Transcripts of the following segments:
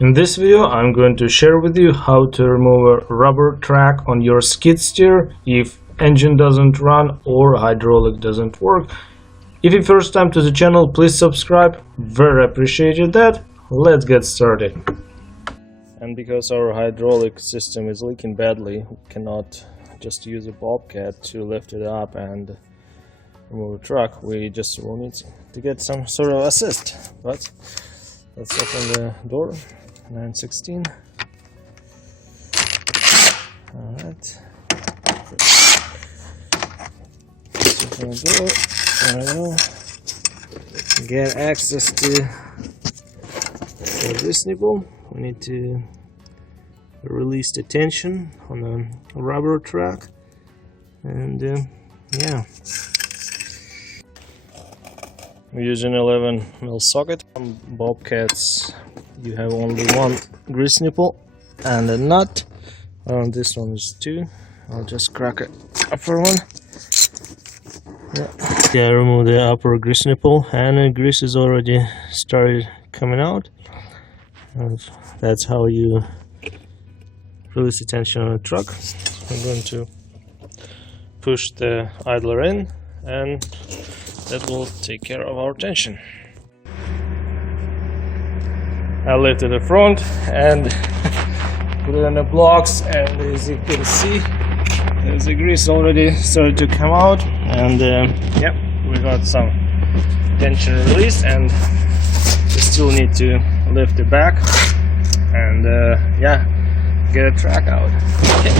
In this video I'm going to share with you how to remove a rubber track on your skid steer if engine doesn't run or hydraulic doesn't work. If it's first time to the channel, please subscribe, very appreciated that. Let's get started. And because our hydraulic system is leaking badly, we cannot just use a Bobcat to lift it up and remove the truck. We just will need to get some sort of assist. But let's open the door. 916. Alright. Open the door. There we go. Get access to this nipple. We need to release the tension on the rubber track. And yeah. We use an 11mm socket. On Bobcats you have only one grease nipple and a nut. On this one is two. I'll just crack it upper one. Yeah, remove the upper grease nipple, and the grease is already started coming out. And that's how you release the tension on a truck. I'm going to push the idler in, and that will take care of our tension. I lifted the front and put it on the blocks, and as you can see, there's the grease already started to come out, and yep, we got some tension release, and we still need to lift the back and yeah, get a track out. Okay.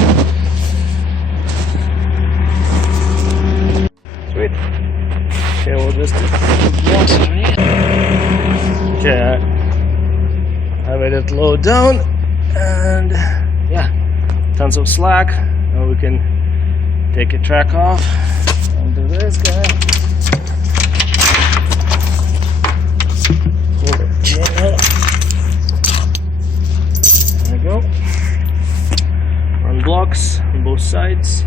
Sweet. Okay, we'll just put the blocks underneath. Okay, I made it low down, and yeah, tons of slack. Now we can take a track off and do this guy. Pull the chain out. There we go. Run blocks on both sides.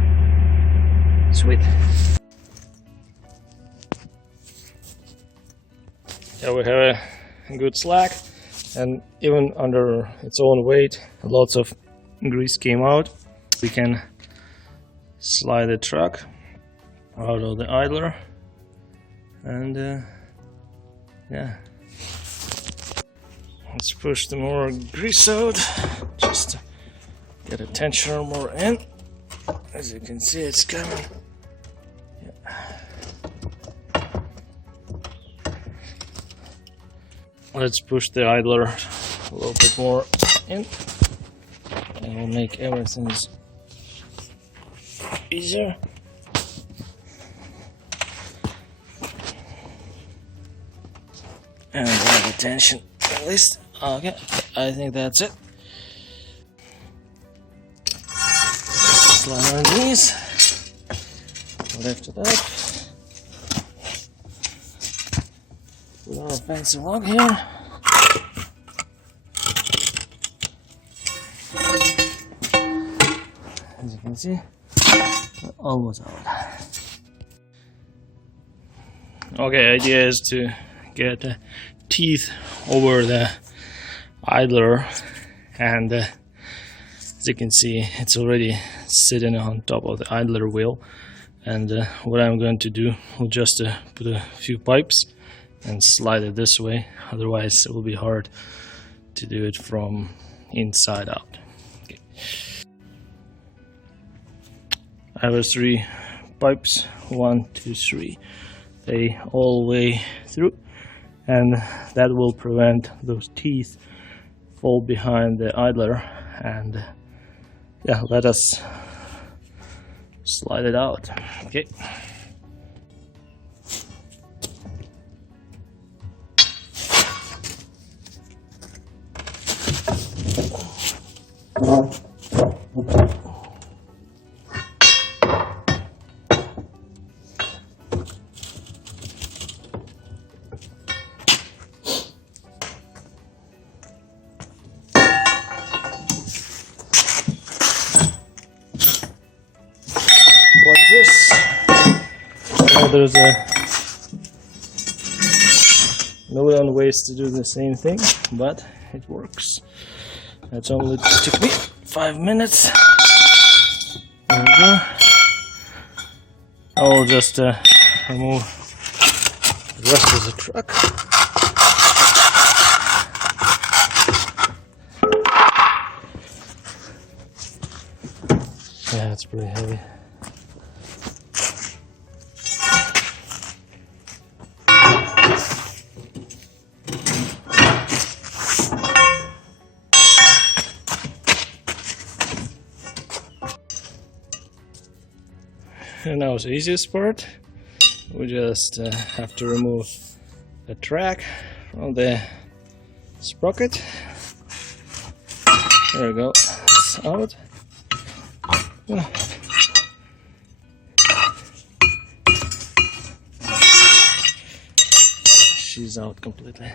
Sweet. Yeah, we have a good slack, and even under its own weight, lots of grease came out. We can slide the truck out of the idler, and yeah, let's push the more grease out just to get a tensioner more in. As you can see, it's coming. Yeah. Let's push the idler a little bit more in, and we'll make everything easier. And the tension released. Okay, I think that's it. Slide on these, lift it up. Put our fancy log here. As you can see, we're almost out. Okay, idea is to get the teeth over the idler, and as you can see, it's already sitting on top of the idler wheel. And what I'm going to do, we'll just put a few pipes and slide it this way, otherwise it will be hard to do it from inside out. Okay. I have 3 pipes, 1, 2, 3. They all way through, and that will prevent those teeth fall behind the idler. And yeah, let us slide it out. Okay. Watch this. There's million ways to do the same thing, but it works. That's only took me 5 minutes. There we go. I'll just remove the rest of the truck. Yeah, it's pretty heavy. And now the easiest part, we just have to remove the track from the sprocket. There we go, it's out. She's out completely.